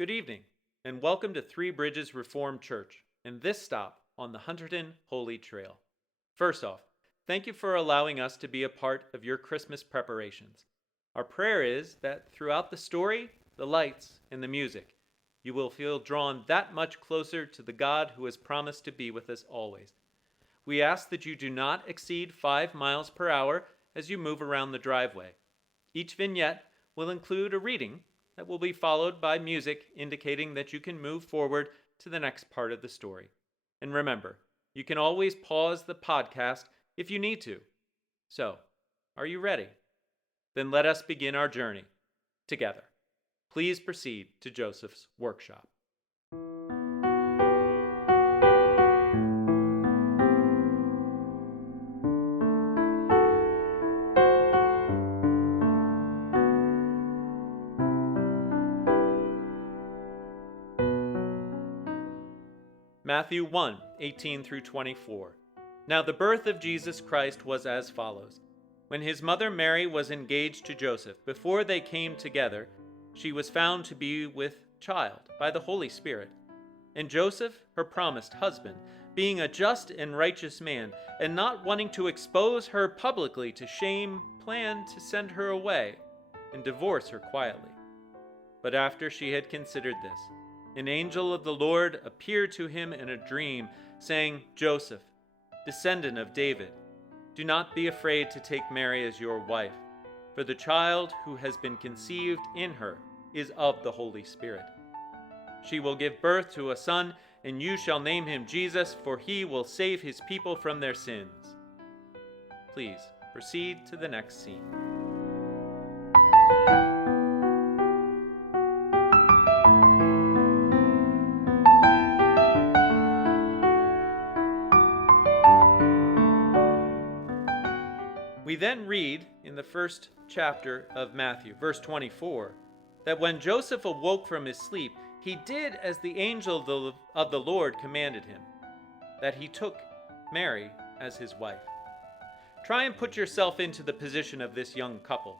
Good evening, and welcome to Three Bridges Reformed Church, and this stop on the Hunterdon Holy Trail. First off, thank you for allowing us to be a part of your Christmas preparations. Our prayer is that throughout the story, the lights, and the music, you will feel drawn that much closer to the God who has promised to be with us always. We ask that you do not exceed 5 miles per hour as you move around the driveway. Each vignette will include a reading that will be followed by music indicating that you can move forward to the next part of the story. And remember, you can always pause the podcast if you need to. So, are you ready? Then let us begin our journey together. Please proceed to Joseph's workshop. Matthew 1, 18 through 24. Now the birth of Jesus Christ was as follows. When his mother Mary was engaged to Joseph, before they came together, she was found to be with child by the Holy Spirit. And Joseph, her promised husband, being a just and righteous man, and not wanting to expose her publicly to shame, planned to send her away and divorce her quietly. But after she had considered this, an angel of the Lord appeared to him in a dream, saying, Joseph, descendant of David, do not be afraid to take Mary as your wife, for the child who has been conceived in her is of the Holy Spirit. She will give birth to a son, and you shall name him Jesus, for he will save his people from their sins. Please proceed to the next scene. We then read in the first chapter of Matthew, verse 24, that when Joseph awoke from his sleep, he did as the angel of the Lord commanded him, that he took Mary as his wife. Try and put yourself into the position of this young couple,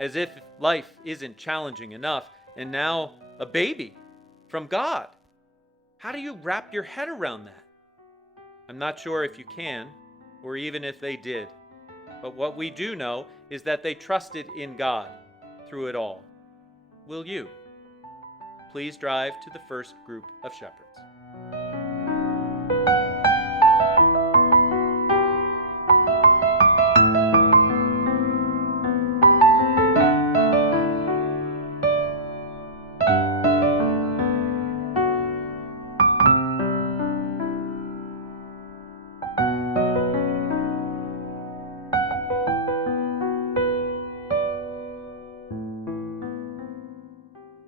as if life isn't challenging enough, and now a baby from God. How do you wrap your head around that? I'm not sure if you can, or even if they did. But what we do know is that they trusted in God through it all. Will you? Please drive to the first group of shepherds.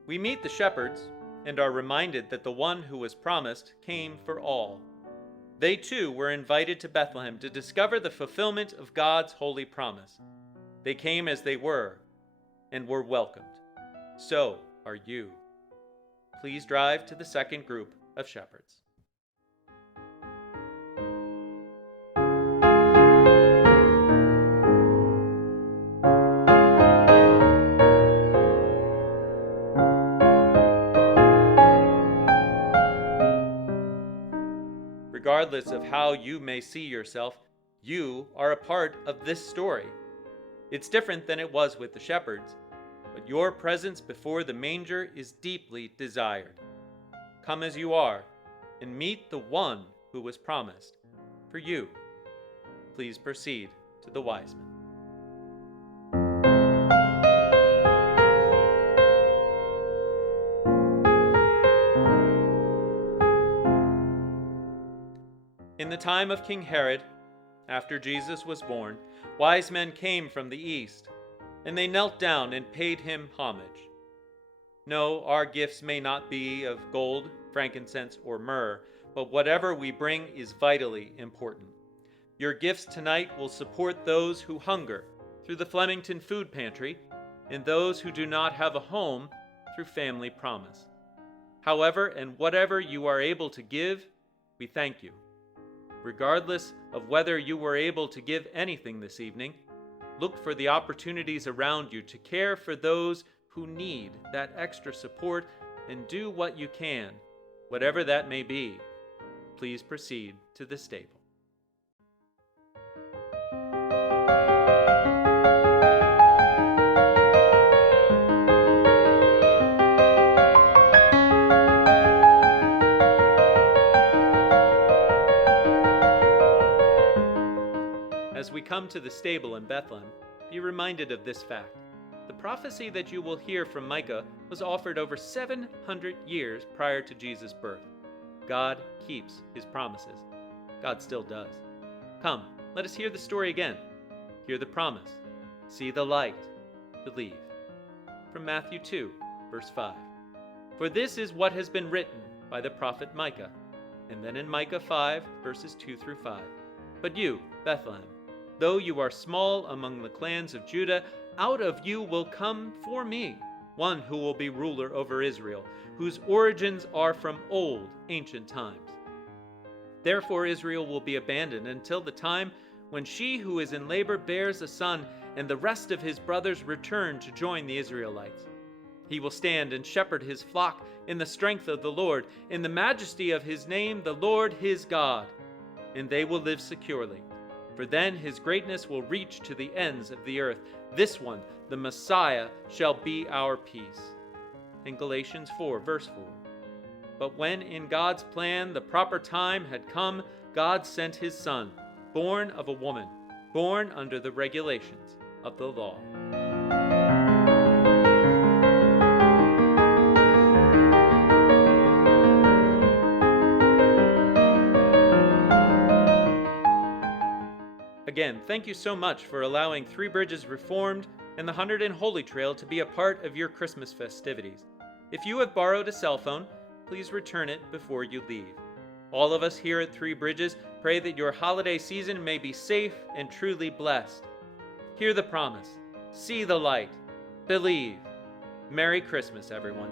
We meet the shepherds and are reminded that the one who was promised came for all. They too were invited to Bethlehem to discover the fulfillment of God's holy promise. They came as they were and were welcomed. So are you. Please drive to the second group of shepherds. Regardless of how you may see yourself, you are a part of this story. It's different than it was with the shepherds, but your presence before the manger is deeply desired. Come as you are and meet the one who was promised for you. Please proceed to the wise men. In the time of King Herod, after Jesus was born, wise men came from the east, and they knelt down and paid him homage. No, our gifts may not be of gold, frankincense, or myrrh, but whatever we bring is vitally important. Your gifts tonight will support those who hunger through the Flemington Food Pantry, and those who do not have a home through Family Promise. However, and whatever you are able to give, we thank you. Regardless of whether you were able to give anything this evening, look for the opportunities around you to care for those who need that extra support and do what you can, whatever that may be. Please proceed to the stable. As we come to the stable in Bethlehem, be reminded of this fact. The prophecy that you will hear from Micah was offered over 700 years prior to Jesus' birth. God keeps his promises. God still does. Come, let us hear the story again. Hear the promise. See the light. Believe. From Matthew 2, verse 5. For this is what has been written by the prophet Micah. And then in Micah 5, verses 2 through 5. But you, Bethlehem, though you are small among the clans of Judah, out of you will come for me one who will be ruler over Israel, whose origins are from old, ancient times. Therefore Israel will be abandoned until the time when she who is in labor bears a son, and the rest of his brothers return to join the Israelites. He will stand and shepherd his flock in the strength of the Lord, in the majesty of his name, the Lord his God, and they will live securely. For then his greatness will reach to the ends of the earth. This one, the Messiah, shall be our peace. In Galatians 4, verse 4. But when in God's plan the proper time had come, God sent his Son, born of a woman, born under the regulations of the law. Again, thank you so much for allowing Three Bridges Reformed and the Hunterdon Holy Trail to be a part of your Christmas festivities. If you have borrowed a cell phone, please return it before you leave. All of us here at Three Bridges pray that your holiday season may be safe and truly blessed. Hear the promise. See the light. Believe. Merry Christmas, everyone.